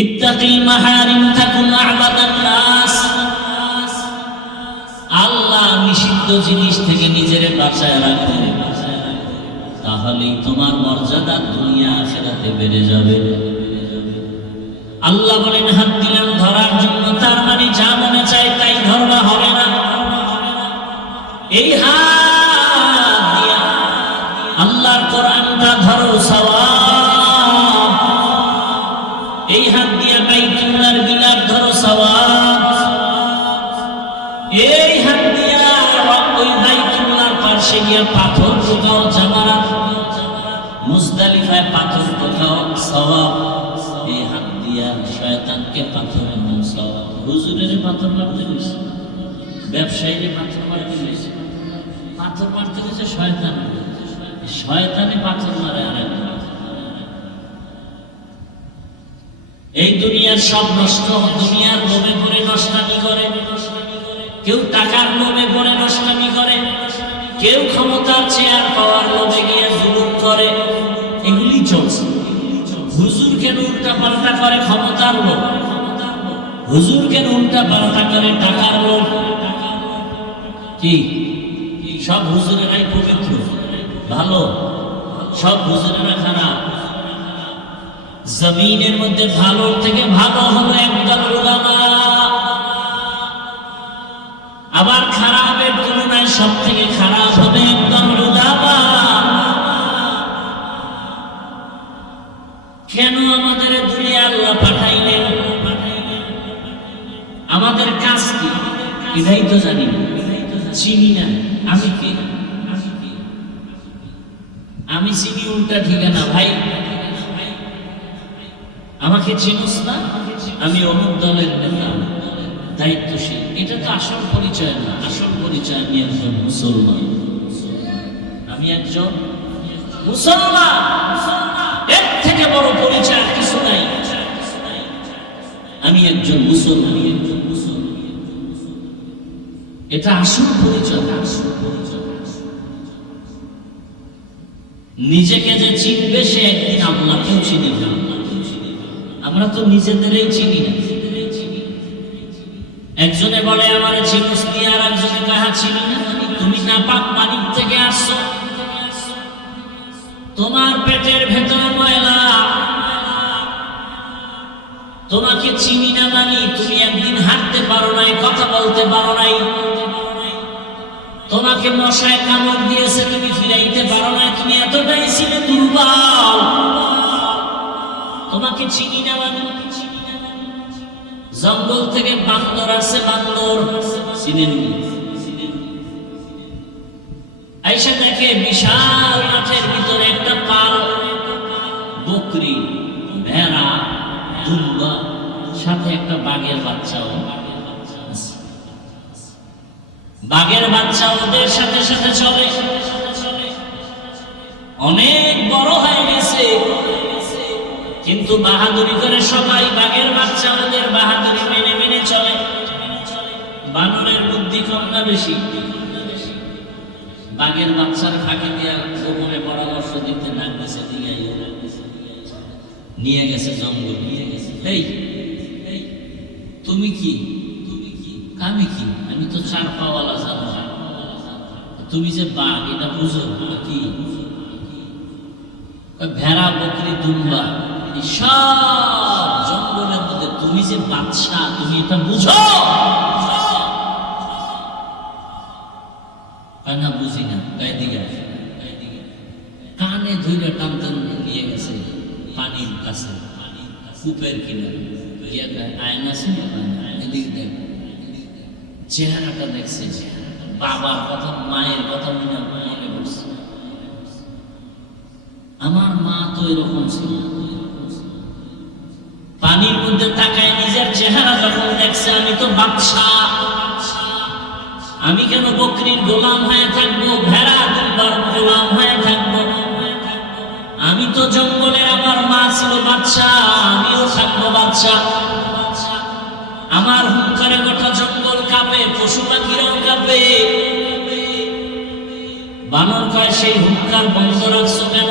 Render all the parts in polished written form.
ইত্তাকিল মাহারিম তাকুন আ'বাদান নাস। আল্লাহ নিষিদ্ধ জিনিস থেকে নিজেরে বাঁচায় রাখো, তাহলেই তোমার মর্যাদা দুনিয়া আখিরাতে বেড়ে যাবে। আল্লাহ বলেন হাত দিলাম ধরার জন্য, তার মানে যা মনে চায় তাই ধরবা হবে না। এই হাত দিয়া আল্লাহর কোরআনটা ধরো সওয়াব, এই হাত দিয়া বাইতুল্লাহর গিলাফ ধরো সওয়াব, এই হাত দিয়া ওই বাইতুল্লাহর পাশে গিয়া পাথর ঠোকাও জামারাত, মুজদালিফায় পাথর ঠোকাও সওয়াব। এই হাত দিয়া শয়তানকে পাথর মারো সওয়াব। হুজুরের পাথর মারতে গেছে, ব্যবসায়ীরে পাথর মারতে গেছে, পাথর মারতে গেছে শয়তান, শয়তানে পাথর মারে আরেকজন। এই দুনিয়ার সব নষ্ট, দুনিয়ার লোভে পড়ে নষ্টামি করে, কেউ টাকার লোভে পড়ে নষ্টামি করে, কেউ ক্ষমতার চেয়ার পাওয়ার লোভে গিয়ে জুলুম করে, এগুলি চলছে। হুজুর কেন উল্টা পাল্টা করে ক্ষমতার লোভ, হুজুর কেন উল্টা পাল্টা করে টাকার লোভ? কি সব হুজুরেরাই পবিত্র ভালো, সব হুজুরেরা খারাপ? জমিনের মধ্যে ভালো থেকে ভালো হলো একদল উলামা, আবার খারাপের তুলনায় সব থেকে খারাপ হবে একদল উলামা। কেন আমাদের দুনিয়া আল্লাহ পাঠাইলেন? আমাদের কাজ কি এটাই তো জানি না, চিনি না। আমি কে? আমি চিনি উল্টা ঠিকানা। ভাই আমাকে চিনুস না? আমি অমুক দলের নেতা, দায়িত্বশীল। এটা তো আসল পরিচয় না। আসল পরিচয় আমি একজন মুসলমান, আমি একজন মুসলমান। এর থেকে বড় পরিচয় কিছু নাই। আমি একজন মুসলমান, এটা আসল পরিচয়। নিজেকে যে চিনবে সে একদিন আল্লাহকেও চিনবে। আমরা তো নিজেদেরই চিনি না। একজনে বলে আমার চিনুস নি, আর একজনে কাহা চিনি না। তুমি নাপাক পানির থেকে আসছো, তোমার পেটের ভেতরে ময়লা, তোমাকে চিনি না মানি তুমি একদিন হাঁটতে পারো নাই, কথা বলতে পারো নাই, তোমাকে মশায় কামড় দিয়েছে, তুমি ফিরাইতে পারো নাই, তুমি এতটাই ছিলে দুর্বল। তোমাকে চিনি না মানি। জঙ্গল থেকে বান্দর আসে, বান্দর চিনেন আইসা দেখে বিশাল মাঠের ভিতরে একটা পাল, বকরি, ভেড়া, দুম্বা, সাথে একটা বাঘের বাচ্চাও। বাঘের বাচ্চা ওদের সাথে সাথে চলে, অনেক বড় হয়ে গেছে, কিন্তু বাহাদুরি করে সবাই। বাঘের বাচ্চা ওদের বাহাদুরি মেনে মেনে চলে। বানরের বুদ্ধি কম না বেশি? বাঘের বাচ্চার ফাঁকে দিয়া গোপনে পরামর্শ দিতে না গেছে, নিয়ে গেছে জঙ্গল, নিয়ে গেছে। এই তুমি কি? আমি কি? আমি তো চার পাওয়ালা জানো। তুমি যে বাঘ এটা বুঝো কি? ভেড়া, বকরি, দুম্বা, সব জঙ্গলের মধ্যে তুমি যে বাদশা, তুমি এটা বুঝো? না বুঝি না। গায়ে দিকে কানে ধরে টানতে নিয়ে গেছে পানির কাছে, কূপের কিনারে। আয়না আছে, এদিকে দেখ, চেহারাটা দেখছে, বাবার কথা, মায়ের কথা মনে পড়ছে। আমার মা তো এরকম ছিল। পানির মধ্যে তাকায় নিজের চেহারা যখন দেখছে, আমি তো বাদশা, আমি কেন বকরির গোলাম হয়ে থাকবো, ভেড়া দুম্বার গোলাম হয়ে থাকবো? আমি তো জঙ্গলের, আমার মা ছিল বাদশা, আমিও থাকবো বাদশা। আমার হুঙ্কারে গোটা জঙ্গল কাঁপে, পশু পাখিরাও কাঁপে। বানর কয় সেই হুঙ্কার বন্ধ রাখছো কেন?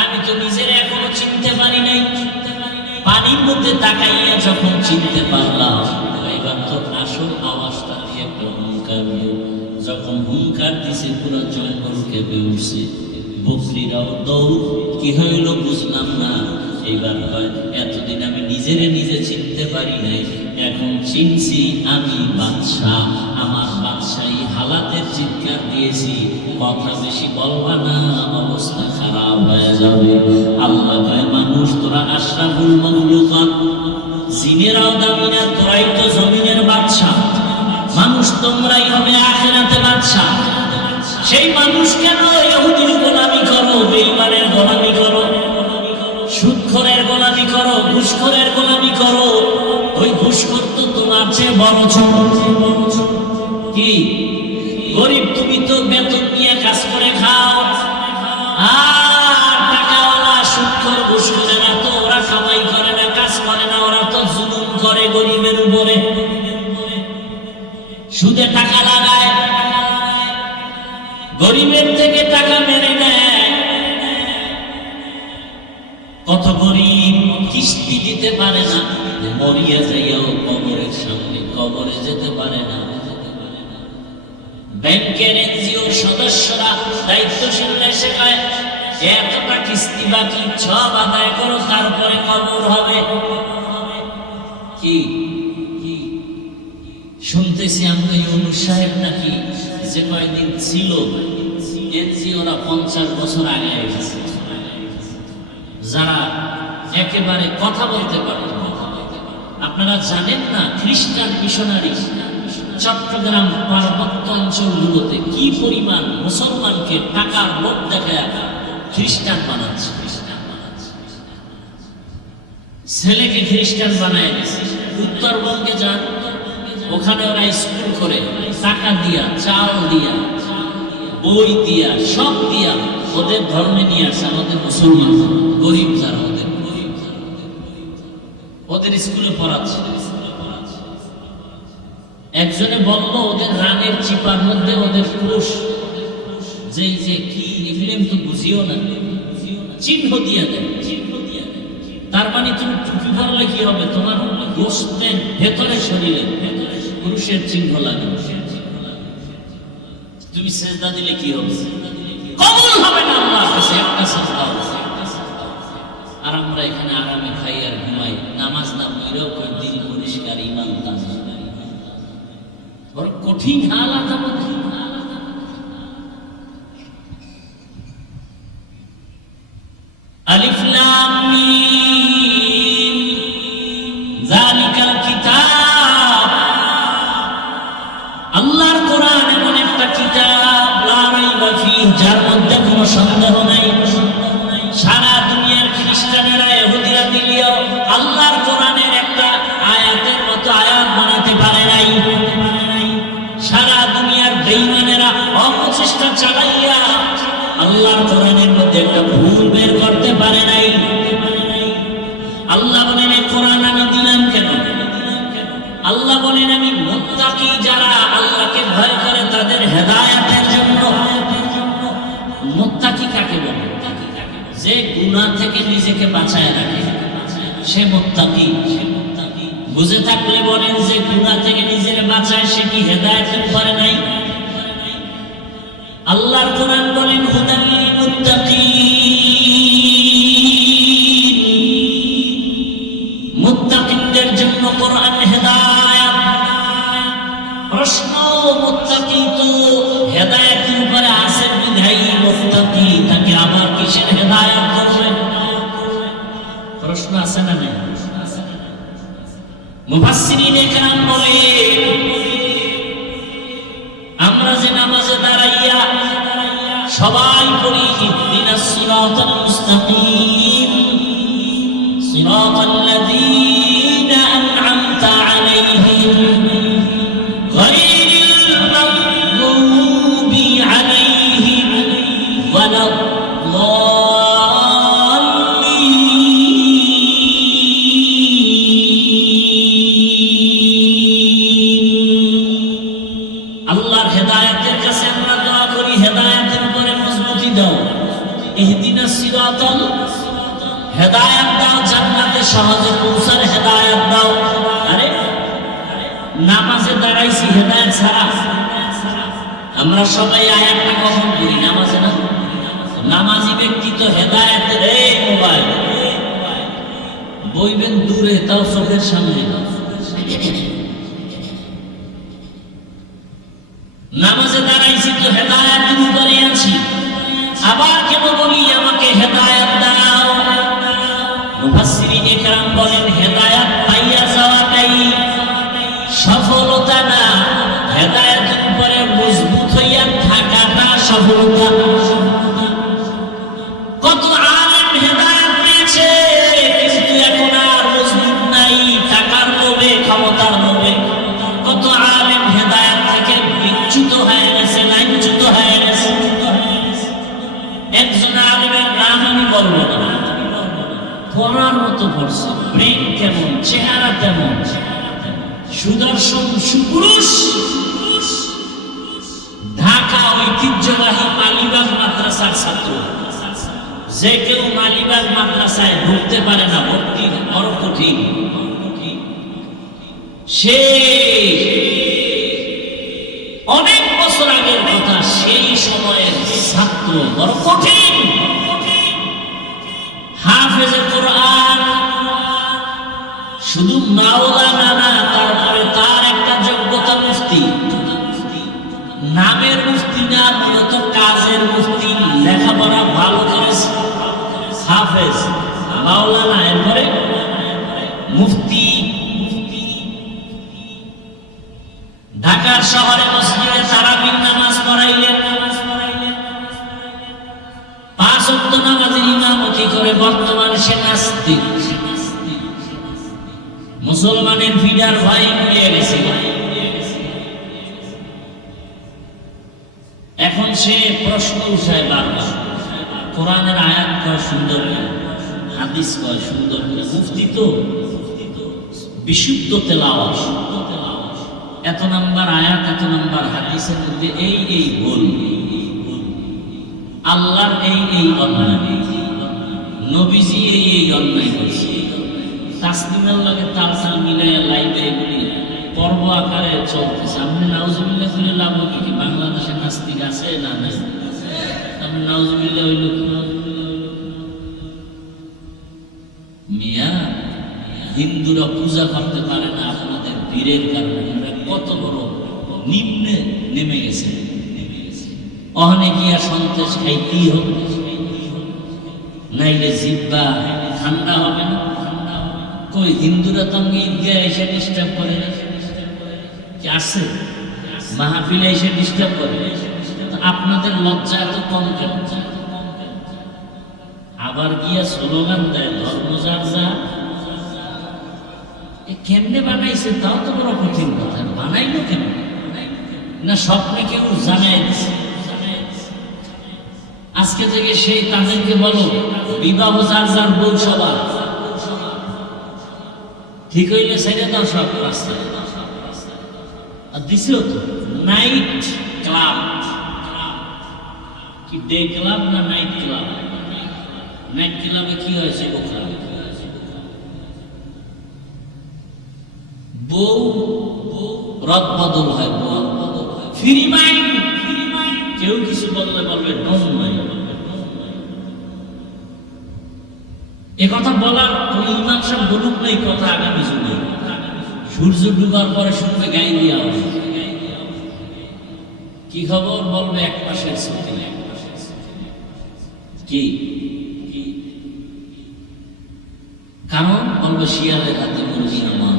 আমি তো নিজের এখনো চিনতে পারি নাই। পানির মধ্যে দিকে তাকাইয়া যখন চিনতে পারলাম, এবার তো আসল আওয়াজটা একটা হুঙ্কার দিল। যখন হুঙ্কার দিছে পুরো জঙ্গল কেঁপে উঠছে, বকরিরাও দৌড়। কি হইল বুঝলাম না। এইবার হয় এতদিন আমি নিজে চিনতে পারি নাই, এখন চিনছি আমি বাদশাহ। আমার বাদশাহী হালাতের চিৎকার দিয়েছি, কথা বেশি বলবা না, অবস্থা খারাপ হয়ে যাবে। আল্লাহ কয়, মানুষ তোরা আশরাফুল মাখলুকাত, জিনেরাও দামি না, তোরাই তো জমিনের বাদশাহ। মানুষ তোমরাই হবে আখিরাতে বাদশাহ। সেই মানুষ কেন ইহুদির গোলামি করো, বেঈমানের গোলামি করো, সুদখোরের গোলামি করো, ঘুষখোরের গোলামি করো? ওই ঘুষখোর তো তোমার চেয়ে বড় চোর। কি গরিব, তুমি তো বেতন নিয়ে কাজ করে খাও, আর টাকাওয়ালা সুদখোর ঘুষখোরেরা তো ওরা কামাই করে না, কাজ করে না, ওরা তো জুলুম করে গরিবের উপরে, সুদে টাকা লাগায়, গরিবের থেকে টাকা মেরে নেয়। কত গরিব কিস্তি দিতে পারে না, মরিয়া যাইয়াও কবরের সামনে কবরে যেতে পারে না। ব্যাংকের এনজিও সদস্যরা দায়িত্বশীলরা শেখায়, এতটা কিস্তি বাকি, সব আদায় করো, তারপরে কবর হবে। কি শুনতেছি আমরা ইউনুস সাহেব নাকি যে কয়েকদিন ছিল এনজিওরা 50 বছর আগে গেছে, যারা একেবারে কথা বলতে পারে। আপনারা জানেন না, খ্রিস্টান মিশনারি চট্টগ্রাম পার্বত্য অঞ্চলগুলোতে কি পরিমাণ মুসলমানকে টাকার লোভ দেখায় খ্রিস্টান বানাচ্ছে। ছেলেকে খ্রিস্টান বানায় দিচ্ছে। উত্তরবঙ্গে যান, ওখানে ওরা স্কুল করে টাকা দিয়া, চাল দিয়া, বই দিয়া, সব দিয়া ওদের ধর্মে নিয়ে আসছে। আমাদের মুসলমান গরিব যারা, ওদের স্কুলে পড়াচ্ছে। একজনে বলল, ওদের রানের চিপার মধ্যে ওদের পুরুষ যেই যে কি লিখলেন তো বুঝিও না, চিহ্ন দিয়া দেয়। তার মানে তুমি টুপি পরলে কি হবে, তোমার গোস্তের ভেতরে শরীরে পুরুষের চিহ্ন লাগে। তুমি সেজদা দিলে কি হবে? কবুল হবে না আল্লাহর কাছে একটা সেজদা। আর আমরা এখানে আরামে খাই আর ঘুমাই, নামাজ না পড়লেও দিল পরিষ্কার, ঈমান তাজা। বড় কঠিন হালাত আমাদের। আলিফ লাম মিম যালিকাল কিতাব। আল্লাহর কোরআন এমন একটা কিতাব, লা রাইবা ফীহি, যার মধ্যে কোনো সন্দেহ নাই। সারা দুনিয়ার খ্রিস্টানেরা, ইহুদিরা মিলিয়েও আল্লাহর কোরআনের একটা আয়াতের মতো আয়াত বানাতে পারে নাই। সারা দুনিয়ার বেঈমানেরা অপচেষ্টা চালাইয়া আল্লাহর কোরআনের মধ্যে একটা ভুল বের করতে পারে নাই। আল্লাহ বলেন, এই কোরআন আমি দিলাম কেন? আল্লাহ বলেন, আমি মুত্তাকি যারা আল্লাহকে ভয় করে তাদের হেদায়েতের জন্য। মুত্তাকি কাকে বলে? যে গুনাহ থেকে নিজেকে বাঁচায় রাখে, সে মুত্তাকি। বুঝে থাকলে বলেন, যে গুনাহ থেকে নিজের বাঁচায় সে কি হেদায়েত করে নাই? আল্লাহর কোরআন বলেন, হুদাল লিল মুত্তাকিন, মুত্তাকিনদের জন্য কোরআন হেদায়েত। প্রশ্ন, মুত্তাকি তো হেদায়েতের উপরে আছে বিধায়ী মুত্তাকি, তাকে আবার কিসের হেদায়েত করবে? প্রশ্ন আছে না নেই? মুফাসসিরিনে কেরাম বলে, আমরা যে নামাজে দাঁড়াইয়া সবাই পড়ি ইহদিনাস সিরাতাল মুস্তাকিম, সিরাতাল্লাযীনা আন'আমতা আলাইহিম গায়রিল মাগদুবি আলাইহিম ওয়ালাদ-দাল্লিন। আল্লাহর হেদায়েতের কাছে আমরা দোয়া করি, হেদায়েতের উপরে মজবুতি দাও। ইহদিনাস সিরাতাল, হেদায়েত দাও, জান্নাতে সহজে পৌঁছার হেদায়েত দাও। আরে নামাজে দাঁড়াইছি হেদায়েত ছাড়া? আমরা সবাই আয়াতটা কখন পড়ি? নামাজে না? নামাজি ব্যক্তি তো হেদায়েতের এই মোবাইল বইবেন দূরে, তাও চোখের সামনে। নামাজে দাঁড়াইছি তো হেদায়েতের উপরে আছি, আবার কেন বলি আমাকে হেদায়েত দাও? মুফাসসিরিনে কেরাম বলেন হেদায়েত পাইয়া যাওয়াটাই সফলতা না, হেদায়েতের উপরে মজবুত হইয়া থাকাটা সফলতা। কত আলেম হেদায়েত পেয়েছে কিন্তু এখন আর মজবুত নাই, টাকার লোভে, ক্ষমতার লোভে। কত আলেম হেদায়েত থেকে বিচ্যুত হয়ে গেছে, লাইনচ্যুত হয়ে গেছে। একজন আলেমের নাম আমি বলবো না, পড়ার মতো পড়ছে, ব্রেন কেমন, চেহারা তেমন, সুদর্শন সুপুরুষ, ঢাকা ঐতিহ্যবাহী মালিবাগ মাদ্রাসার ছাত্র। যে কেউ মালিবাগ মাদ্রাসায় ঢুকতে পারে না, ভর্তি বড় কঠিন। সে অনেক বছর আগের কথা, সেই সময়ের ছাত্র, বড় কঠিন। হাফেজে কোরআন, শুধু মাওলানা না, তারপরে তার একটা যোগ্যতা মুফতি। নামের মুফতি না, মূলত কাজের মুফতি। লেখাপড়া ভালো করেছে, হাফেজ, মাওলানা, এরপরে মুফতি। ঢাকার শহরে মসজিদে তারাবির নামাজ পড়াইলেন, 5 ওয়াক্ত নামাজের ইমামতি করে। বর্তমানে সে নাস্তিক, মুসলমানের ফিডার ভাই হয়ে গেছে। এখন সে প্রশ্ন উঠায় বারবার, কোরআনের আয়াত কয় সুন্দর, হাদিস কয় সুন্দর, মুফতি তো বিশুদ্ধ তেলাওয়াত, এত নাম্বার আয়াত, এত নাম্বার হাদিসের মধ্যে এই ভুল, আল্লাহর এই অন্যায়, নবীজি এই অন্যায় করছে। তাসলিমের লাগে তালসাল মিলাইয়া লাইভে এগুলি পর্ব আকারে চলতেছে। আপনি নাউজুবিল্লাহ করে লাভ কি? বাংলাদেশে নাস্তিক আছে না নাই? আপনি নাউজুবিল্লাহ হইল কি? মিয়া, হিন্দুরা পূজা করতে পারে না আপনাদের বীরের কারণে। কত বড় নিম্নে নেমে গেছে। অহনে গিয়া সন্তেষ খাইতেই হবে, নাইলে জিব্বা ঠান্ডা হবে না। কই হিন্দুরা তো আমি ঈদগাহ এসে ডিস্টার্ব করে না, কি আছে? মাহফিলে এসে ডিস্টার্ব করে। আপনাদের লজ্জা এত কম কেন? আবার গিয়া স্লোগান দেয় ধর্ম যার যা। কেমনে বানাইছে তাও তো বড় কঠিন কথা। বানাইলো কেন? না স্বপ্নে কেউ জানাই দিছে। আজকে থেকে সেই তাদেরকে বলো বিবাহ যার যার বউ সবার, ঠিক হইলে ছেড়ে দাও সব রাস্তায়। আর দিছেও তো নাইট ক্লাব, কি ডে ক্লাব না নাইট ক্লাব? নাইট ক্লাবে কি হয়েছে? বউ রদ বদল হয়, ফ্রি মাইন্ড। কেউ কিছু বললে বলবে ডোন্ট মাইন্ড। এ কথা বলার কোন ইমাম সাহেব বলুক না, এই কথা আগামী যুগে সূর্য ডুবার পরে শুনবে গাই দিয়া হবে। কি খবর বলবে? এক মাসের ছুটি। কি কারণ? বলবে শিয়ালের হাতে মুরগি আমার।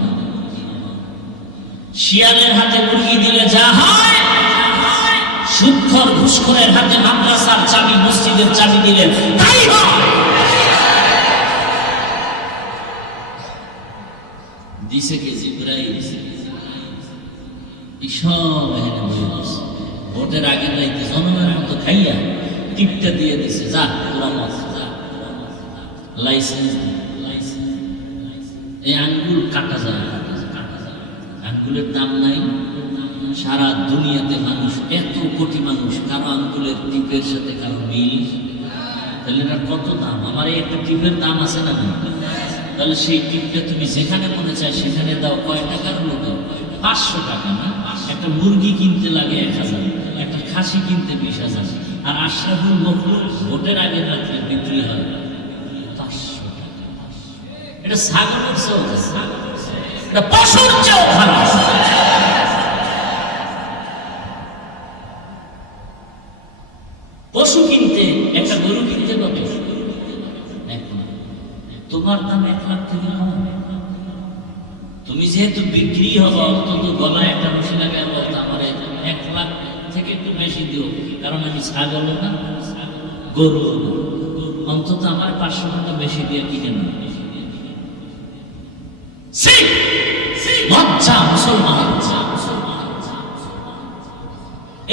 শিয়ালের হাতে মুরগি দিলে যা হয়, সুদখোর ঘুষখোরের হাতে মাদ্রাসার চাবি, মসজিদের চাবি দিলে তাই হয়। দিছে কে? জিবরাইল। সব এখানে বসে বসে ভোটের আগের রাইতে জনমের মতো খাইয়া টিপটা দিয়ে দিছে, যা তোরা মত, লাইসেন্স। এই আঙ্গুল কাটা যায়, আঙ্গুলের দাম নাই। সারা দুনিয়াতে মানুষ, এত কোটি মানুষ, কারো আঙ্গুলের টিপের সাথে কারো মিল, তাহলে এটার কত দাম? আমার এই একটা টিপের দাম আছে না? তাহলে সেই টিপটা তুমি যেখানে মনে চায় সেখানে দাও। কয় টাকার লোক? 500 টাকা না? একটা মুরগি কিনতে লাগে 1000, একটা খাসি কিনতে 20,000, আর আশরাফুল মখলুক ভোটের আগের রাত্রে বিক্রি হয় 500 টাকা। এটা ছাগলের চেয়েও খারাপ, এটা পশুর চেয়েও খারাপ। পশু কিনতে, একটা গরু কিনতে কত? 1 লাখ। তোমার দাম 1 লাখ থেকে কম। তুমি যেহেতু বিক্রি হবো, অন্তত গলায় একটা রশি লাগায় বলতো আমার 1 লাখ থেকে একটু বেশি দিও, কারণ আমি ছাগলও না গরু, অন্তত আমার 500 টাকা বেশি দিয়ে কিনে না। লজ্জা মুসলমান।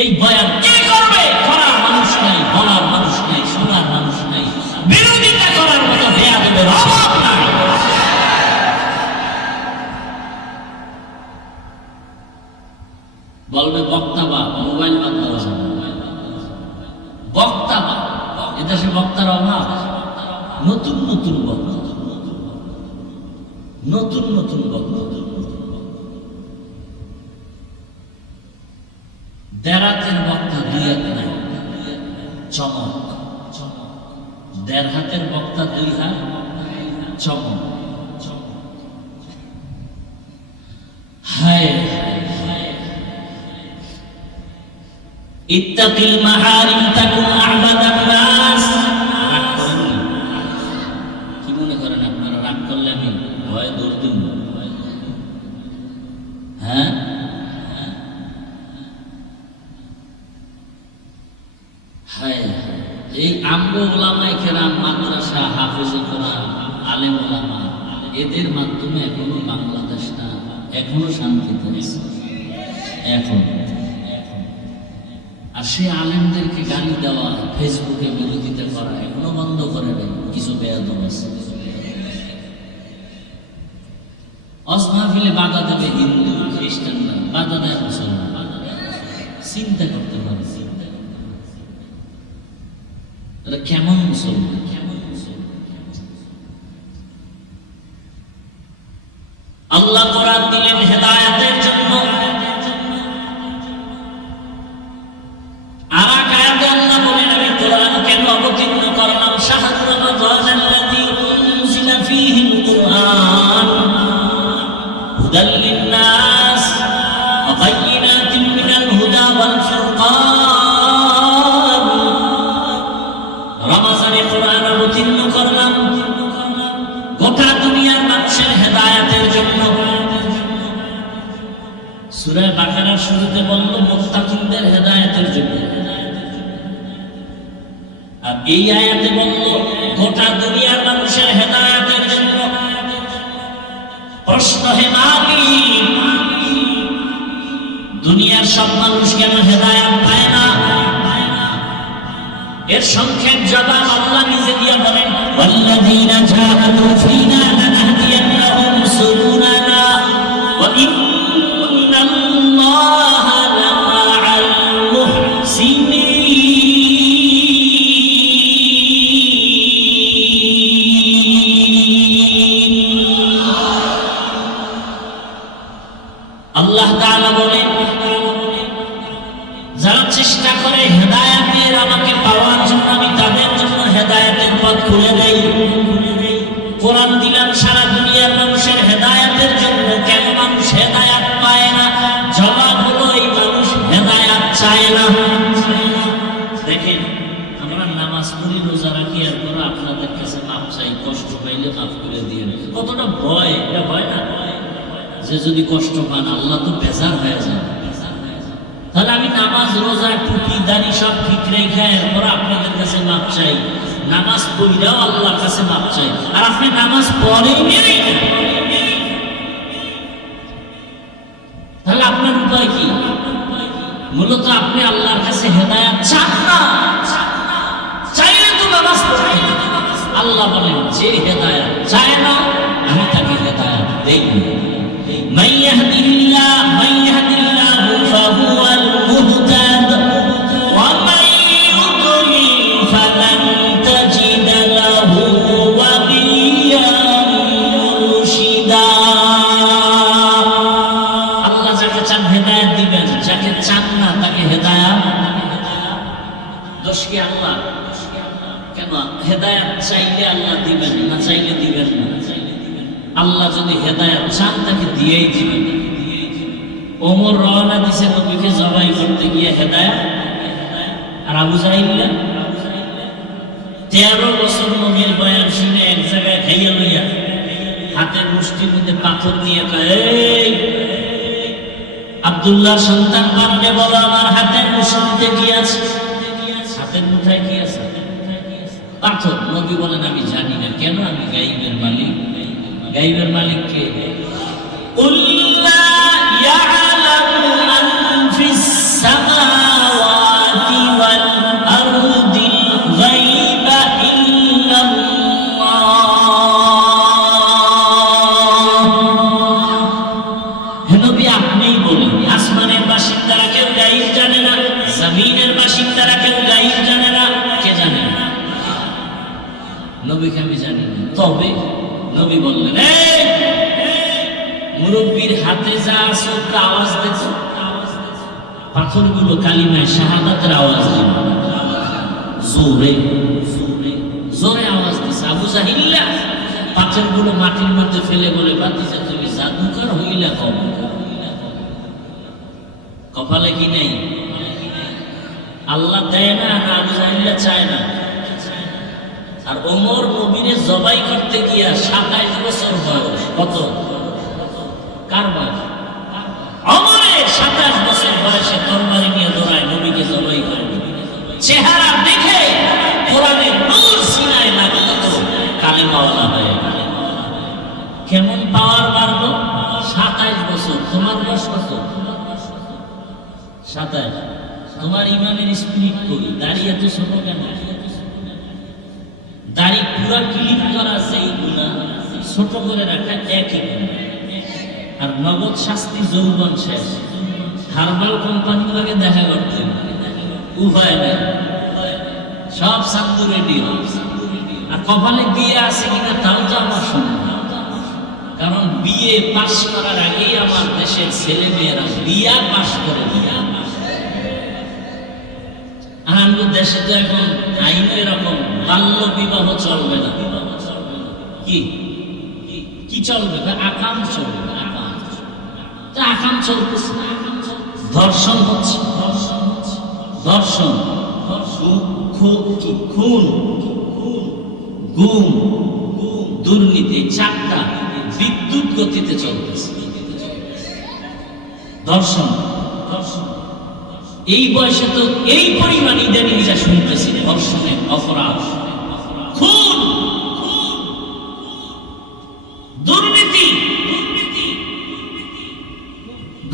এই বয়ান কে করবে? করার মানুষ নাই, বলার মানুষ নাই, শোনার মানুষ নাই, বিরোধিতা করার মতো বেয়াদবের অভাব নাই। বলবে বক্তা বা মোবাইল বাদ দেওয়া যাবে, বক্তা বা এদেশে বক্তার অভাব। নতুন নতুন বক্তা, নতুন নতুন বক্তা। দেড়াতের বক্তা 2 হাত নাই, চমক। 1.5 হাতের বক্তা 2 হাত, চমক। হায় ইত্তাকিল মাহারিম তাকুন আবাদান নাস। রাগ করেন না? কি মনে করেন আপনারা রাগ করলে আমি ভয় দৌড় দিব? হ্যাঁ, এই আমগো ওলামায়ে কেরাম, মাদ্রাসা, হাফেজে কোরআন, আলেম ওলামা, এদের মাধ্যমে এখনো বাংলাদেশটা এখনো শান্তিতে আছে। এখন আর সে আলেমদেরকে গালি দেওয়া, ফেসবুকে বিরোধিতা করা এখনো বন্ধ করে নেই। কিছু বেয়াদব আছে, অসমাহফিলে বাধা দেবে হিন্দু খ্রিস্টানরা, বাধা দেয় মুসলমান। চিন্তা করতে পারে কেমন মুসলমান, কেমন মুসলমান। আল্লাহ কোরআন দিলেন হেদায়েতের জন্য। আর এক আয়াতে আল্লাহ বলেন আমি কোরআন কেন অবতীর্ণ করলাম? শাহরু রমাদানাল্লাযী উনজিলা ফীহিল কুরআন হুদাল লিন-নাস ওয়া বায়্যিনাতিন মিনাল হুদা ওয়াল ফুরকান। রমজানে কোরআন অবতীর্ণ করলাম গোটা দুনিয়ার মানুষের হেদায়েতের জন্য। সূরা বাকারার শুরুতে বলল মুত্তাকিনদের হেদায়েতের জন্য, আর এই আয়াতে বলল গোটা দুনিয়ার মানুষের হেদায়েতের জন্য। প্রশ্ন, হে মালিক, দুনিয়ার সব মানুষ কেন হেদায়েত পায় না? এর সংক্ষেপ জবাব আল্লাহ নিজে দিয়ে বলেন ওয়াল্লাযীনা জাহাদু ফীনা লানাহদিয়ান্নাহুম সুবুলানা ওয়া ইন্নাল্লাহা লামা'আল মুহসিনিন। আল্লাহ তাআলা বলেন যারা চেষ্টা করে হেদায়েতের আমাকে পাওয়ার জন্য, আমি তাদের জন্য হেদায়েতের পথ খুলে দেই। কোরআন দিলাম সারা দুনিয়ার মানুষের হেদায়েতের জন্য, কেন মানুষ হেদায়েত পায় না? জবাব হলো এই মানুষ হেদায়েত চায় না। দেখেন আমরা নামাজ পড়ি, রোজা রাখি, এরপর আপনাদের কাছে মাপ চাই, কষ্ট পাইলে মাফ করে দিয়ে। কতটা ভয়, এটা ভয় না যে যদি কষ্ট পান আল্লাহ তো বেজার হয়ে যায়। তাহলে আমি নামাজ, রোজা, টুপি, দাড়ি সব ঠিক রেখে এরপর আপনাদের কাছে মাপ চাই, নামাজ পড়িরাও আল্লাহর কাছে মাপ চাই, আর আপনি নামাজ পড়েই নেই, তাহলে আপনার উপায় কি? মূলত আপনি আল্লাহর কাছে হেদায়েত চান না, চাইলে তো নামাজ পড়েন। আল্লাহ বলেন যে হেদায়েত চায় না আমি তাকে হেদায়েত দেই না। মান ইয়াহদিল্লাহু ফাহুয়াল মুহতাদ ওয়া মান ইউদ্লিল ফালান তাজিদ লাহু ওয়ালিয়্যান হেদায়েত চাইলে আল্লাহ দিবেন, না চাইলে দিবেন না। আল্লাহ যদি হেদায়েত চান তাকে দিয়েই দিবেন। ওমর রওনা দিছে নবীকে জবাই করতে গিয়ে হেদায়েত, আর আবু জাহিল 13 বছর নবীর বয়ান শুনে এক জায়গায় খাইয়া লইয়া হাতের মুষ্টির মধ্যে পাথর নিয়ে কয়, এই আব্দুল্লাহ সন্তান বানবে বলো আমার হাতের মুষ্টিতে কি আছে? হাতের মুঠায় কি আছে? পাথর। নবী বলেন আমি জানি না। কেন? আমি গায়বের মালিক। গায়বের মালিক কে? কুল্লা ইয়ালামু মান ফিস সামাওয়াতি ওয়াল আরদিল গায়বা ইল্লাল্লাহ। হে নবী আপনিই বলেন, আসমানের বাসিন্দারা কেউ গায়ব জানে না, জমিনের বাসিন্দারা কেউ গায়ব জানে না। কে জানে? নবীকে আমি জানি না। তবে নবী বললেন, মুরব্বীর হাতে যা আছে ওটা আওয়াজ দিত, পাথরগুলো কালিমায় শাহাদাতের আওয়াজ দিল, জোরে জোরে আওয়াজ দিছে। আবু জাহিল পাথরগুলো মাটির মধ্যে ফেলে বলে, বাতিজা তুমি জাদুকর হইলা কম, কপালে কি নেই? আল্লাহ দেয় না, না আবু জাহিল চায় না। আর ওমর নবীরে জবাই করতে গিয়া 27 বছর বয়স। কত? কার বয়স? ওমরের 27 বছর বয়সে তরবারি নিয়ে দৌড়ায় নবীকে জবাই করে। চেহারা দেখে কোরআনের নূর সিনায় লাগলো, তো কালিমাওয়ালা হয়ে গেল। কেমন পাওয়ার বাড়লো? 27 বছর। তোমার বয়স কত? 27। তোমার ইমানের স্পিরিট কই? দাঁড়িয়ে তো ছোট কেন? দাড়ি পুরা ক্লিপ করা সেই গুণা, ছোট করে রাখা একই গুণা। আর নগদ শাস্তি যৌবন শেষ। হারবাল কোম্পানি লাগে দেখা করতে উপায় নেই, সব শান্ত রেডি। আর কপালে বিয়ে আছে কিনা তাও তো আমার শোনে না, কারণ বিয়ে পাশ করার আগেই আমার দেশের ছেলে মেয়েরা বিয়া পাশ করে বিয়া। আর আমাদের দেশে তো এখন আইন এরকম, বাল্য বিবাহ চলবে না। কি কি চলবে? আকাম চলবে। আকাম চলতেছে, ধর্ষণ হচ্ছে, ধর্ষণ, খুন, গুম, দুর্নীতি, চারটা বিদ্যুৎ গতিতে চলতেছে। ধর্ষণ, এই বয়সে তো এই পরিমাণ ইদানিং যা শুনতেছি, ধর্ষণের অপরাধ, খুন, দুর্নীতি,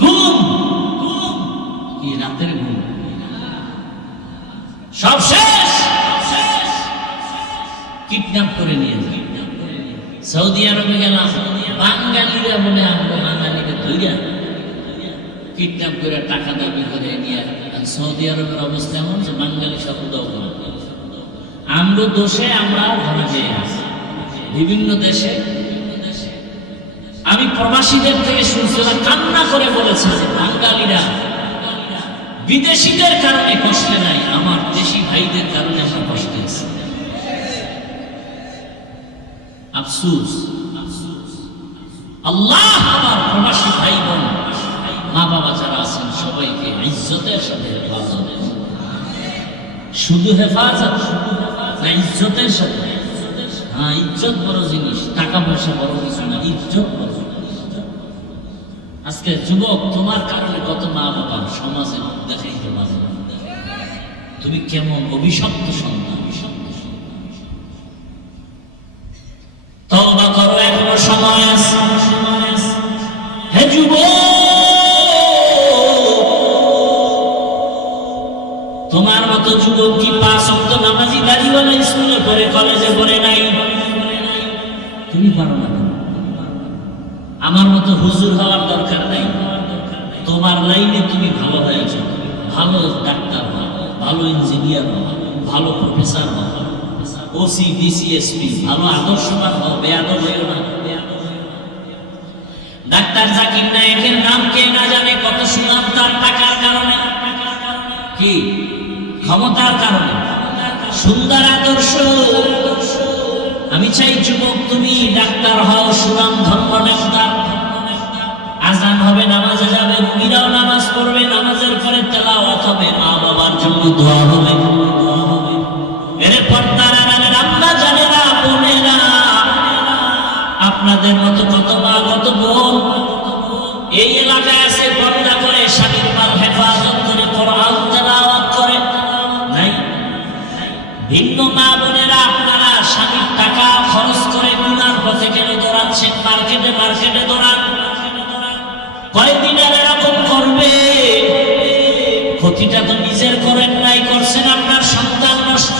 গুম, কি রাতের ঘুম, সব শেষ। কিডন্যাপ করে নিয়ে যায়। সৌদি আরবে গেলাম, বাঙালিরা বলে আমরা বাঙালিকে ধৈর্য কিডন্যাপ করে টাকা দাবি করে নিয়ে। সৌদি আরবের অবস্থা এমন যে বাঙালি সব উদাও করে। আমরা দোষে আমরা ধরা পেয়ে আছি বিভিন্ন দেশে। আমি প্রবাসীদের থেকে শুনছিলাম, কান্না করে বলেছে বাঙালিরা বিদেশিদের কারণে কষ্টে নাই, আমার দেশি ভাইদের কারণে আমরা কষ্টে আছি। আফসোস, আল্লাহ আমার প্রবাসী ভাই বোন মা বাবা যারা আছেন সবাইকে ইজ্জতের সাথে হেফাজত, শুধু হেফাজত না, ইজ্জতের সাথে। হ্যাঁ, ইজ্জত বড় জিনিস, টাকা পয়সা বড় কিছু না, ইজ্জত বড়। আজকে যুবক, তোমার কারণে কত মা বাবা সমাজে দেখাইতে পারে তুমি কেমন অভিশপ্ত সন্তান। তওবা করো, এখনো সময় আছে। হে যুবক, তোমার মতো যুবক কি 5 ওয়াক্ত নামাজি দাড়িওয়ালা স্কুলে পড়ে, কলেজে পড়ে নাই? তুমি পারো না। আমার মতো হুজুর হওয়ার দরকার নাই। তোমার লাইনে তুমি ভালো হয়েছ, ভালো ডাক্তার হও, ভালো ইঞ্জিনিয়ার হও, ভালো প্রফেসর হও, ওসি ডিসি এসপি, ভালো আদর্শবান হও, বেয়াদব হইও না। ডাক্তার জাকির নায়েকের নাম কে না জানে? কত সুনাম তার টাকার কারণে, কি ক্ষমতার কারণে। সুন্দর আদর্শ। আমি চাই যুবক তুমি ডাক্তার হও, সুনাম ধন্য ডাক্তার। আজান হবে, নামাজে যাবে, মুমিরাও নামাজ পড়বে, নামাজের পরে তেলাওয়াত হবে, মা বাবার জন্য দোয়া হবে। এর পর্দার আড়ালের আম্মা জানেরা, বোনেরা, আপনাদের মতো কত মা কত বোন এই এলাকায় আছে, পর্দা করে স্বামীর মাল হেফাজত করে কোরআন তেলাওয়াত করে নাই? ভিন্ন মা বোনেরা আপনারা স্বামীর টাকা খরচ করে গুনার পথে কেন দৌড়াচ্ছেন? মার্কেটে মার্কেটে দৌড়ান। কয়েকদিন আর এরকম করবে? ক্ষতিটা তো নিজের করেন নাই, করছেন আপনার সন্তান নষ্ট।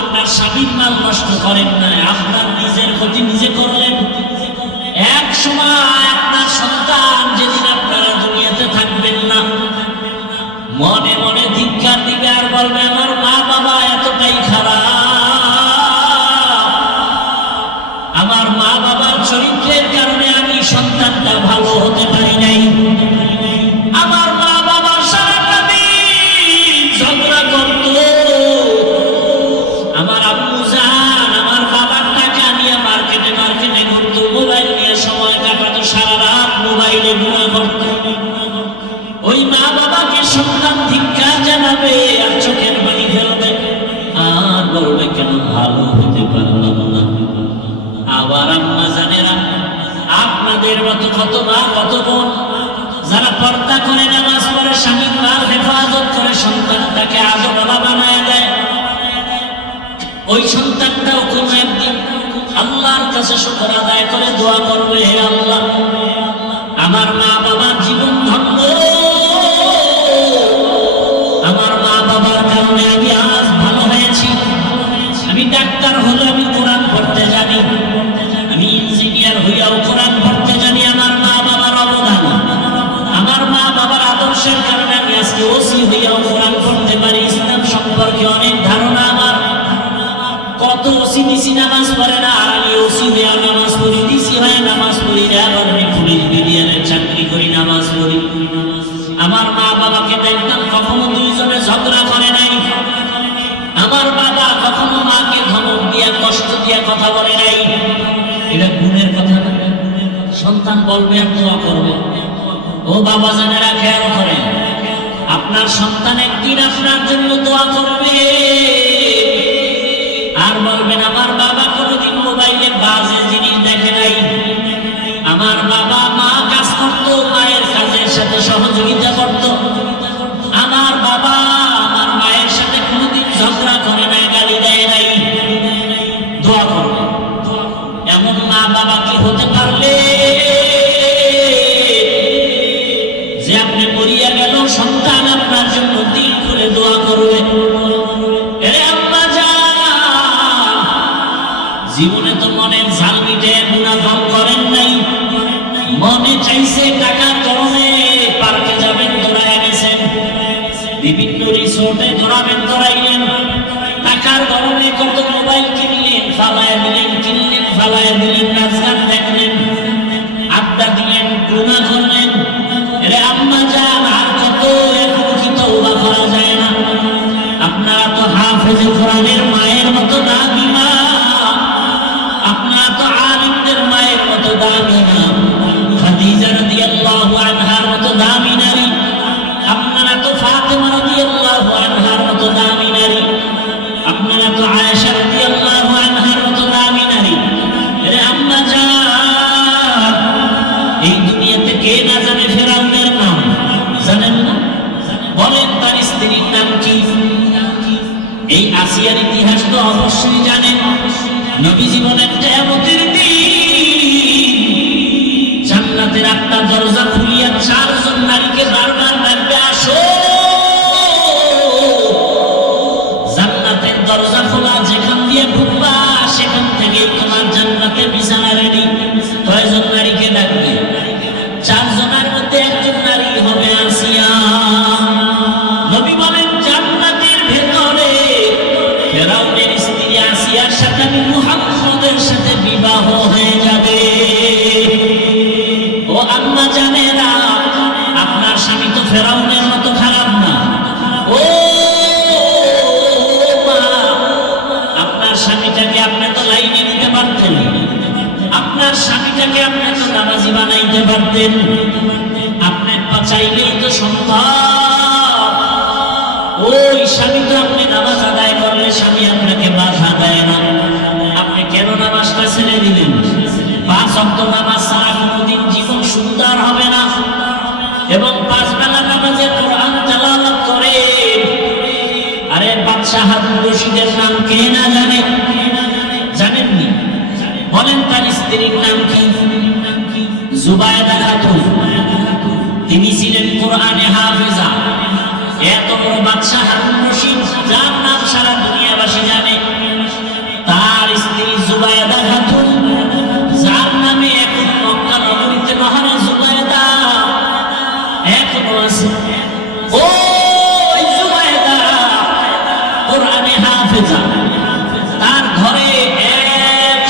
আপনার স্বামীর মাল নষ্ট করেন নাই, আপনার নিজের ক্ষতি নিজে করলেন। এক সময় আপনার সন্তান যেদিন আপনারা দুনিয়াতে থাকবেন না, মনে মনে ধিক্কার দিবে আর বলবে আমার মা বাবা এতটাই খারাপ, আমার মা বাবার চরিত্রের কারণে আমি সন্তানটা ভালো হতে পারি নাই। আমার মা বাবা সারাটা দিন ঝগড়া করত, আমার আম্মু জান আমার বাবার টাকা নিয়ে মার্কেটে মার্কেটে ঘুরত, মোবাইল নিয়ে সময় কাটাতো, সারা রাত মোবাইলে গুণা করত। ওই মা বাবাকে সন্তান ধিক্কার জানাবে আর চোখের পানি ফেলবে আর বলবে কেন ভালো হতে পারলাম না। আবার আম্মা জানেরা, আপনাদের মতো কত মা কত বোন যারা পর্দা করে নামাজ পড়ে, স্বামীর মাল হেফাজত করে, সন্তানটাকে আদরওয়ালা বানায় দেয়। ওই সন্তানটাও কোনো একদিন আল্লাহর কাছে শুকর আদায় করে দোয়া করবে, হে আল্লাহ আমার মা বাবার জীবন ধন্য, আমার মা বাবার কারণে আমি আজ ভালো হয়েছি। আমি ডাক্তার হলে আমি কোরআন পড়তে জানি, আমি ইঞ্জিনিয়ার হইয়াও কোরআন পড়তে জানি। আমার মা বাবার অবদান, আমার মা বাবার আদর্শের কারণে আমি আজকে ওসি হইয়াও কোরআন পড়তে পারি। ইসলাম সম্পর্কে অনেক ধারণা আমার। কত ওসি ডিসি নামাজ পড়ে না, আর আমি ওসি হইয়া নামাজ পড়ি, ডিসি হয়ে নামাজ পড়ি, আবার আমি পুলিশ বিডিআরের চাকরি করি, নামাজ পড়ি। আমার মা বাবাকে দেখতাম কখনো দুইজনে ঝগড়া করে নাই। আমার বাবা কখনো মাকে ধমক দিয়া কষ্ট দিয়া কথা বলে নাই। এটা গুণের কথা না? সন্তান বলবে আর দোয়া করবে। ও বাবা জানেরা খেয়াল করেন, আপনার সন্তান একদিন আপনার জন্য দোয়া করবে আর বলবেন আমার বাবা কোনোদিন মোবাইলে বাজে জিনিস দেখে নাই, আমার বাবা মা কাজ করত, মায়ের কাজের সাথে সহযোগিতা করত, আমার বাবা আমার মায়ের সাথে কোনোদিন ঝগড়া করে নাই, গালি দেয় নাই। দোয়া করবে। এমন মা বাবা কি হতে পারলে যে আপনি মরিয়া গেল সন্তান আপনার জন্য দিল করে দোয়া করবে? জীবনে তো মনের ঝাল মিটে মুনাফা করেন নাই, মনে চাইছে টাকার গরমে পার্কে যাবেন, দৌড়ায় গেছেন, বিভিন্ন রিসোর্টে দৌড়াবেন, দৌড়াইলেন, টাকার গরমে কত মোবাইল কিনলেন, ফালায় দিলেন, কিনলেন ফালায় দিলেন, নাচ গান দেখলেন, আড্ডা দিলেন, গুনাহ করলেন। এরে আম্মা জান আর কত, এখন কি তওবা করা যায় না? আপনারা তো হাফেজে কোরআনের মায়ের মতো দামি মা, আপনারা তো আলিমদের মায়ের মতো দামি না, খাদিজা রাদিয়াল্লাহু আনহার মতো দামি নারী, আপনারা তো ফাতেমা রাদিয়াল্লাহু আনহার মতো দামি নারী, আপনারা তো আয়েশা রাদিয়াল্লাহু আনহার মতো দামি নারী। আরে আম্মা জান, এই দুনিয়াতে কে না জানে ফেরাউনের নাম? জানেন না? বলেন তার স্ত্রীর নাম কি? এই আসিয়ার ইতিহাস তো অবশ্যই জানেন। নবী জীবনের কিয়ামতের দিন জান্নাতের একটা দরজা খুলিয়া চারজন নারীকে বারবার ডাকবে, আসো। জান্নাতের দরজা খোলা, যেখান দিয়ে ঢুকবা সেখান থেকে তোমার জান্নাতের বিছানা রেডি। কয়জন নারীকে ডাকবে? চারজনের মধ্যে একজন নারী হবে আসিয়া। নবী বলেন জান্নাতের ভেতরে ফেরাউনের স্ত্রী আসিয়ার সাথে মুহাম্মদের সাথে বিবাহ হয়ে যাবে। ও আম্মা জানেরা, আপনার স্বামী তো ফেরাউন স্বামীটাকে আপনি তো নামাজি বানাইতে পারতেন, আপনি চাইলেই তো সম্ভব। ওই স্বামী তো আপনি নামাজ আদায় করলে স্বামী আপনাকে বাধা দেয় না, আপনি কেন নামাজটা ছেড়ে দিলেন? 5 ওয়াক্ত নামাজ ছাড়া কোনোদিন জীবন সুন্দর হবে না। এবং 5 বেলা নামাজে কোরআন তেলাওয়াত করে। আরে বাদশাহ হারুন রশিদের নাম কে না জানে? জানেননি? বলেন তার স্ত্রীর নাম কি? জুবায়দা খাতুন। তিনি ছিলেন কোরআনে হাফেজা। এত বড় বাদশাহ হারুন রশিদ, যার নাম সারা দুনিয়াবাসী জানে, তার স্ত্রী জুবায়দা খাতুন, যার নামে এখন মক্কা নগরীতে মহারাজ জুবায়দা এখনো আছে। ওই জুবায়দা কোরআনে হাফেজা, তার ঘরে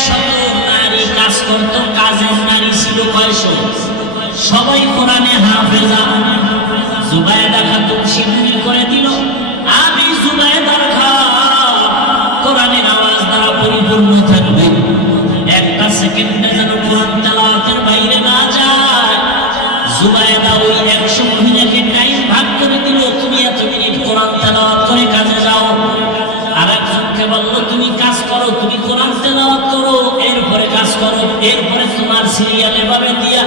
100 নারী কাজ করত। কাজের নারী ছিল 900, সবাই কোরআনে হাফেজা। জুবায়দা খাতুন সিদ্ধান্ত করে দিল, আমি জুবায়দার ঘর কোরআনের আওয়াজ দ্বারা পরিপূর্ণ থাকবে, একটা সেকেন্ডে যেন কোরআন তেলাওয়াতের বাইরে না যায়। জুবায়দা ওই 100 মহিলাকে টাইম ভাগ করে দিল, তুমি এত মিনিট কোরআন তেলাওয়াত করে কাজে যাও। আর একজনকে বলল, তুমি কাজ করো, তুমি কোরআন তেলাওয়াত করো, এরপরে কাজ করো, এরপরে তোমার সিরিয়াল এভাবে দিয়া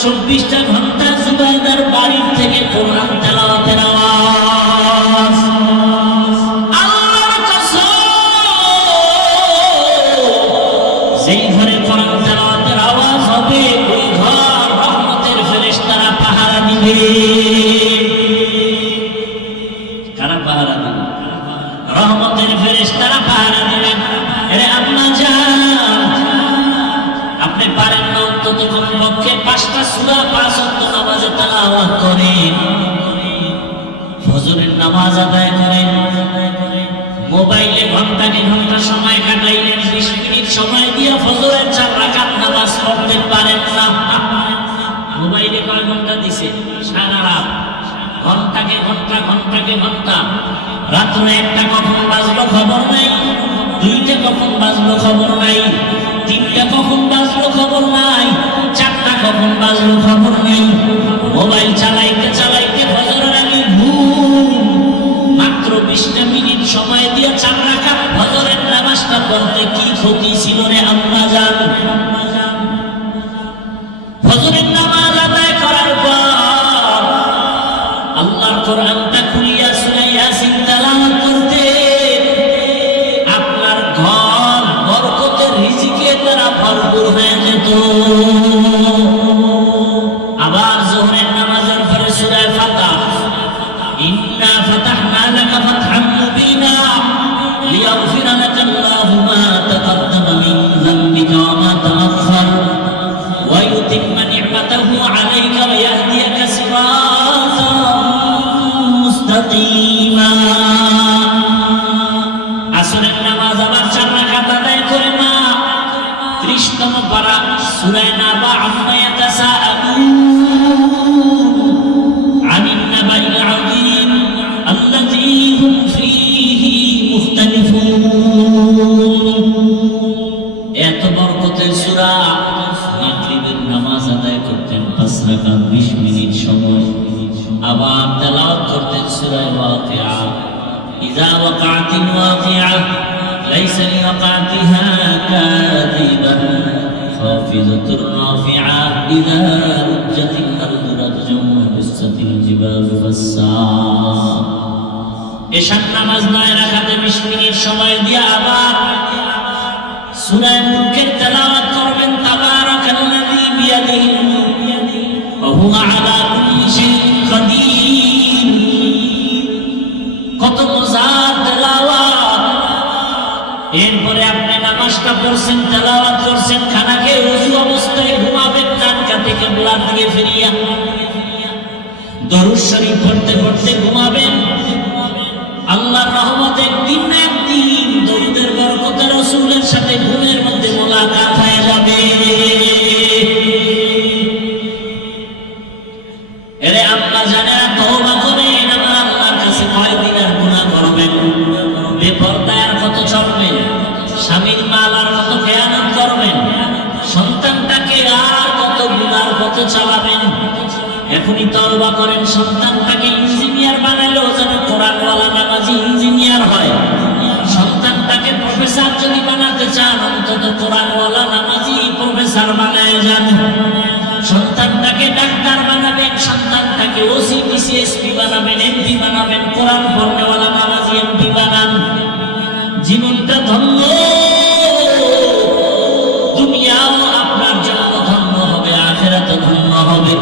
24টা ঘন্টা জুবায়দার বাড়ির থেকে কোরআন তেলাওয়াতের আওয়াজ। আল্লাহর কসম, যেই ঘরে কোরআন তেলাওয়াতের আওয়াজ হবে, ওই ঘর রহমতের ফেরেশতারা পাহারা দিবে। কারা পাহারা দিবে? রহমতের ফেরেশতারা পাহারা দিবে। আরে আম্মা জান, আপনি পারেন না অন্তত কমপক্ষে 5টা সূরা 5 ওয়াক্ত নামাজে তেলাওয়াত করেন, ফজরের নামাজ আদায় করেন। মোবাইলে ঘন্টাকে ঘন্টা সময় কাটাইলেন, 20 মিনিট সময় দিয়ে ফজরের 4 রাকাত নামাজ পড়তে পারেন না। মোবাইলে কয় ঘন্টা দিছে? সারা রাত, ঘন্টাকে ঘন্টা, ঘন্টাকে ঘন্টা। রাত্র 1টা কখন বাজলো খবর নাই, 2টা কখন বাজলো খবর নাই, 3টা কখন বাজলো খবর নাই, 4টা কখন বাজলো খবর নাই। মোবাইল চালাইতে চালাইতে ফজরের আগে ঘুম। মাত্র 20টা মিনিট সময় দিয়ে 4 রাকাত ফজরের নামাজটা পড়তে কি ক্ষতি ছিল রে আম্মা জান? ফজরের নামাজ আদায় করার পর আল্লাহর কোরআনটা খুলিয়া সূরা ইয়াসিন তেলাওয়াত করতে আপনার ঘর বরকতের রিজিকে দ্বারা ভরপুর হয়ে যেত। আবার যোহরের নামাজের পরে সূরা ফাতিহা, ইন্না ফাতাহনা লাকা ফাতহাম মুবিনা লিয়াগফিরা লাকা আল্লাহু মা তাকাদ্দামা মিন যামবিকা ওয়া মা তাআখার ওয়া ইউতিম্মা নি'মাতাহু আলাইকা ওয়া ইয়াহদিয়াকা সিরাতাম মুস্তাকিমা। আসরের নামাজ আবার 4 রাকাত আদায় করে মা 30তম পারা সূরা নাবা, আম্মা ইয়াতাসাআলুন আনিন নাবাইল আযীম আল্লাযী হুম ফীহি মুখতালিফুন। এত বরকতের সূরা। মাগরিবের নামাজ আদায় করতেন 5 রাকাত 20 মিনিট সময়, আবার তেলাওয়াত করতেন সূরা ওয়াকিয়া। ইযা ওয়াকাতিল ওয়াকিয়া লাইসা লিওয়াকাতিহা কাযিবাহ খাফিদাতুর রাফিআ ইযা রুজ্জাতিল আরদু রাজ্জান ওয়া বিসাতিল জিবালু বাসসা। এশার নামাজ 9 রাকাতে 20 মিনিট সময় দিয়ে আবার সূরা মুলকের তেলাওয়াত করবেন। তাবারাকাল্লাযী বিয়াদিহিল মুলক ওয়া হুয়া আলা কুল্লি শাইইন কাদির। কত মজার তেলাওয়াত। এরপরে আপনি নামাজটা পড়ছেন, তেলাওয়াত করছেন, খানা খেয়ে ওযু অবস্থায় ঘুমাবেন, নানকা থেকে ব্লাড দিয়ে ফিরিয়া দরুদ শরীফ পড়তে পড়তে ঘুমাবেন। আল্লাহর রহমত একদিন না একদিন দরুদের বরকতে রাসূলের সাথে ঘুমের মধ্যে মোলাকাত হয়ে যাবে। এরে আম্মা জানেরা, তওবা করেন, আমার আল্লাহর কাছে কয়দিন আর গুনাহ করবেন? বেপরদায় আর কত চলবেন? স্বামীর মাল আর কত খেয়ানত করবেন? সন্তানটাকে আর মতো চালাবেন। এখনই তওবা করেন, সন্তানটাকে ইঞ্জিনিয়ার বানাইলেও যেন কোরআনওয়ালা নামাজি ইঞ্জিনিয়ার হয়। সন্তানটাকে প্রফেসর যদি বানাতে চান, অন্তত কোরআনওয়ালা নামাজি প্রফেসর বানায় যান। সন্তানটাকে ডাক্তার বানাবেন, সন্তানটাকে ওসি ডিসিএসপি বানাবেন, এমপি বানাবেন, কোরআন পড়নেওয়ালা নামাজি এমপি বানান। জীবনটা ধন্য, দুনিয়াও আপনার জন্য ধন্য হবে, আখিরাতও ধন্য হবে।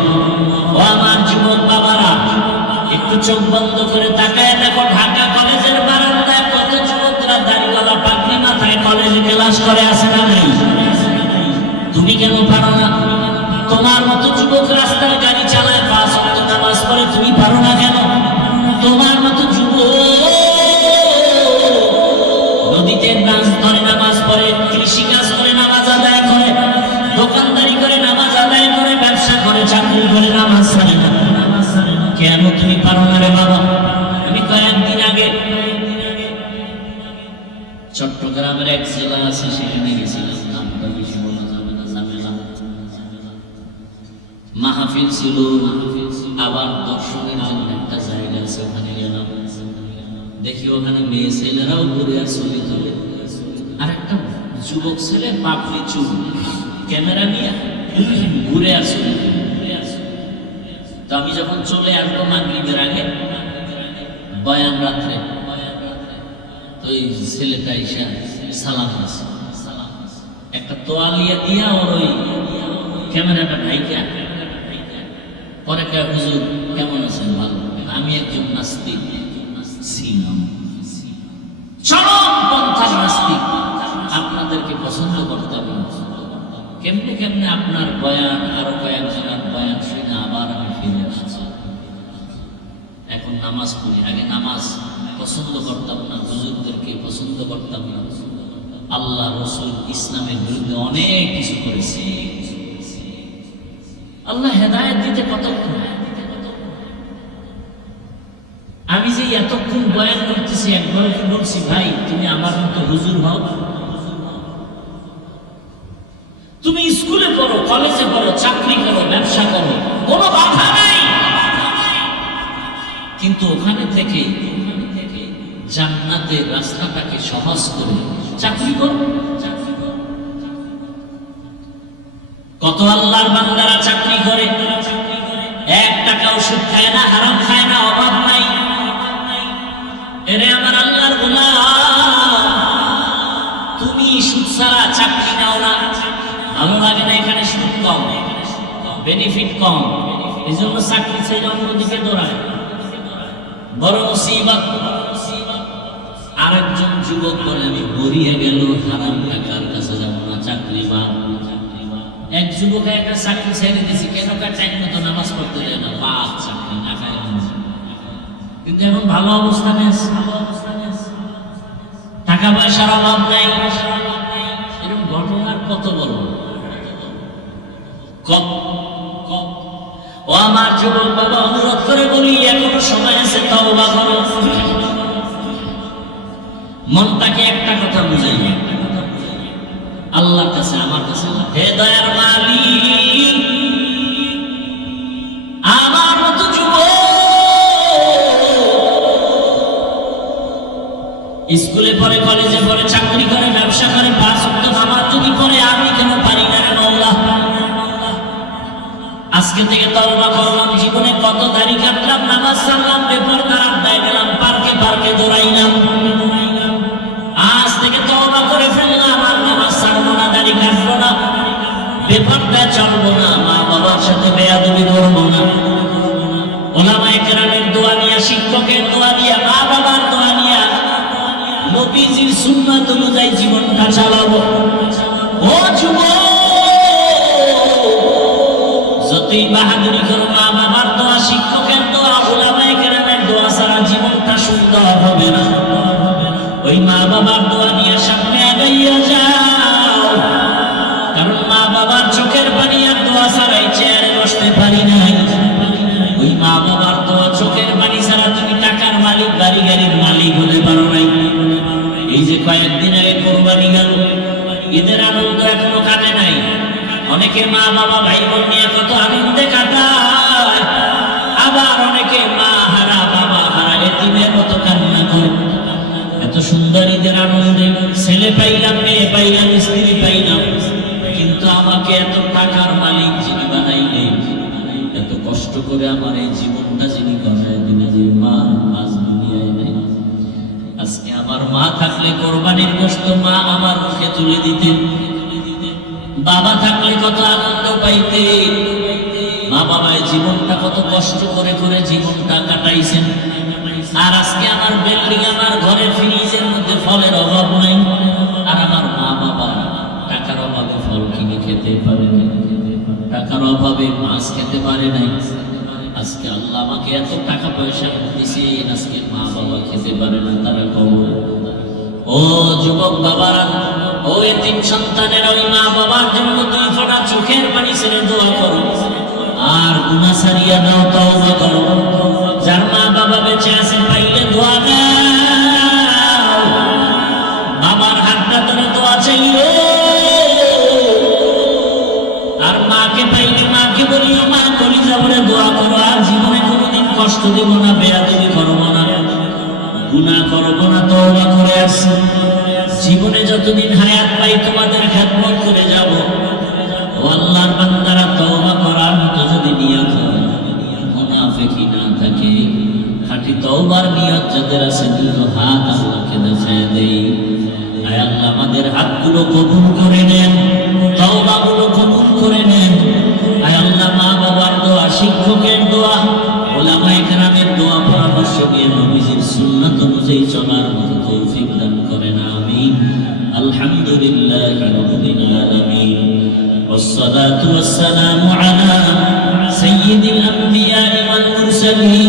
ও আমার যুবক বাবারা, একটু চোখ বন্ধ করে তাকায় দেখো, ঢাকা কলেজের বারান্দায় কত যুবকরা দাড়িওয়ালা পাগড়ি মাথায় কলেজে ক্লাস করে, আছে না নেই? তুমি কেন পারো না? তোমার মতো যুবক রাস্তায় গাড়ি চালায়, 5 ওয়াক্ত নামাজ পড়ে, তুমি পারো না কেন? তোমার মতো যুবক নদীতে নামাজ ধরে নামাজ পড়ে, কৃষিকাজ করে নামাজ আদায় করে, দোকানদারি করে নামাজ আদায় করে, ব্যবসা করে, চাকরি করে, নামাজ ছাড়ে না। কেন তুমি পারো না রে বাবা? আমি কয়েকদিন আগে চট্টগ্রামের এক জেলা আছে, সেখানে গেছিলাম। নামটা বেশি বলা যাবে না, ঝামেলা। মাহফিল ছিল, আবার দর্শনের জন্য একটা জায়গা আছে, ওখানে গেলাম। দেখি ওখানে মেয়ে ছেলেরাও ঘুরে আর ছবি তোলে। আর একটা যুবক ছেলে পাপড়ি চুল, ক্যামেরা নিয়ে ঘুরে আর ছবি তোলে। তো আমি যখন চলে আসবো মাগরিবের আগে, বয়ান রাত্রে, তো এই ছেলেটা এসে সালাম আছে, একটা তোয়ালিয়া দিয়া ওর ওই ক্যামেরাটা ঢাইকা পরে কে, হুজুর কেমন আছেন? ভালো। আমি একজন নাস্তিক ছিলাম, চরমপন্থার নাস্তিক, আপনাদেরকে পছন্দ করতাম না। কেমনে কেমনে আপনার বয়ান, আরো কয়েকজনের বয়ান শুনে আবার আমি ফিরে আসছি। এখন নামাজ পড়ি, আগে নামাজ পছন্দ করতাম না, হুজুরদেরকে পছন্দ করতাম না। আল্লাহ, রসুল, ইসলামের বিরুদ্ধে অনেক কিছু করেছি। আল্লাহ হেদায়েত দিতে কতক্ষণ? আমি যে এতক্ষণ বয়ান করতেছি, একবার কি বলছি ভাই তুমি আমার মতো হুজুর হও? তুমি স্কুলে পড়ো, কলেজে পড়ো, চাকরি করো, ব্যবসা করো, কোনো বাধা নাই, কিন্তু ওখানে থেকে জান্নাতের রাস্তাটাকে সহজ করে চাকরি করো। কত আল্লাহর বান্দারা চাকরি করে, 1 টাকা ওষুধ খায় না, হারাম খায় না, অভাব নাই। এরে আমার আল্লাহর গোলাম, তুমি সুদ ছাড়া চাকরি নাও না, ভালো লাগে না? এখানে সুদ কম, বেনিফিট কম, এই জন্য চাকরি ছেড়ে অন্যদিকে দৌড়ায়। বড় মুসিবত। আরেকজন যুবক বলে, আমি বরিয়ে গেল, হারাম টাকার কাছে যাবো না, চাকরি বা। এক যুবক একটা চাকরি ছেড়ে দিয়েছি, কেন? টাইম মতো নামাজ পড়তে দেয় না, বাপ চাকরি না খায়, কিন্তু এখন ভালো অবস্থানে আছে, টাকা পয়সার অভাব নাই। এরকম ঘটনার কত বড় কম। ও আমার যুবক বাবা, অনুরোধ করে বলি, এখনো সময় আছে, তওবা করো। মনটাকে একটা কথা বুঝাই, আল্লাহর কাছে, আমার কাছে, হে দয়ার মালিক, আমার মতো যুবক স্কুলে পড়ে, কলেজে পড়ে, চাকরি করে, ব্যবসা করে, 5 ওয়াক্ত নামাজ যদি পড়ে, আমি কেন পারি না রে মাওলা? আজকে থেকে তওবা করলাম। জীবনে কত দাড়ি কাটলাম, নামাজ ছাড়লাম, বেপরদার আড্ডায় গেলাম, পার্কে পার্কে দৌড়াইলাম। আজ থেকে তওবা করে ফেললাম, আর নামাজ ছাড়বো না, দাড়ি কাটবো না, বেপরদায় চলবো না, মা বাবার সাথে বেয়াদবি করবো না। ওলামায়ে কেরামের দোয়া নিয়ে, শিক্ষকের দোয়া নিয়ে, মা বাবার দোয়া নিয়ে, নবীজির সুন্নাত অনুযায়ী জীবনটা চালাবো। ও যুবক, যতই বাহাদুরি করো, মা বাবার দোয়া, শিক্ষকের দোয়া, ওলামায়ে কেরামের দোয়া ছাড়া জীবনটা সুন্দর হবে না। ওই মা বাবার দোয়া নিয়ে সামনে এগিয়ে যাও, কারণ মা বাবার চোখের পানি আর দোয়া ছাড়াই চেয়ারে বসতে পারি না। ওই মা বাবার দোয়া, চোখের পানি ছাড়া তুমি টাকার মালিক, বাড়ি গাড়ির মালিক হতে পারো নাই। এই যে কয়েকদিন আগে কোরবানি গেল, ঈদের আনন্দ এখনো কাটে নাই। অনেকে মা বাবা ভাই বোন নিয়ে কত আনন্দ করে আমার এই জীবনটা যিনি গড়ায় দিলেন, যে মা আজ দুনিয়ায় নেই। আজকে আমার মা থাকলে কোরবানির গোশত মা আমার মুখে তুলে দিতেন, বাবা থাকলে কত আনন্দ পাইতে। মা বাবায় জীবনটা কত কষ্ট করে করে জীবনটা কাটাইছেন। আর আজকে আমার বিল্ডিং, আমার ঘরে ফ্রিজের মধ্যে ফলের অভাব নাই, আর আমার মা বাবা টাকার অভাবে ফল কিনে খেতে পারে না, টাকার অভাবে মাছ খেতে পারে নাই। আজকে আল্লাহ আমাকে এত টাকা পয়সা দিয়েছেন, আজকে মা বাবা খেতে পারে না, তারা কবরে। ও যুবক বাবারা, ও এতিম সন্তানের ওই মা বাবার জন্য 2 ফোঁটা চোখের পানি ছেড়ে দোয়া করো, আর গুনাহ ছাড়িয়া দাও, তওবা করো। যার মা বাবা বেঁচে আছে পাইলে দোয়া দাও, বাবার হাতটা ধরে দোয়া চাইও। আর মাকে পাইলে মাকে বলিও, মা কলিজা বলে দোয়া করো। আর জীবনে কোনোদিন কষ্ট দেব না, বেয়াদবি করব না, গুনাহ করব না, তওবা করে আসছি। জীবনে যতদিন হায়াত পাই তোমাদের খেদমত করে যাব। ও আল্লাহর বান্দারা, তওবা করার মতো যদি নিয়ত হয়, মুনাফিকি না থাকে, খাঁটি তওবার নিয়ত যাদের আছে, দুটো হাত আল্লাহকে দেখায় দেই। আয় আল্লাহ, আমাদের হাতগুলো কবুল করে নেন, তওবাগুলো কবুল করে নেন। আয় আল্লাহ, মা বাবার দোয়া, শিক্ষকের দোয়া, ওলামায়ে কেরামের দোয়া, পরামর্শ দিয়ে নবীজির সুন্নাত অনুযায়ী চলার মতো তৌফিক দান করেন। আমিন। আলহামদুলিল্লাহি রাব্বিল আলামিন। والصلاة والسلام على سيد الأنبياء والمرسلين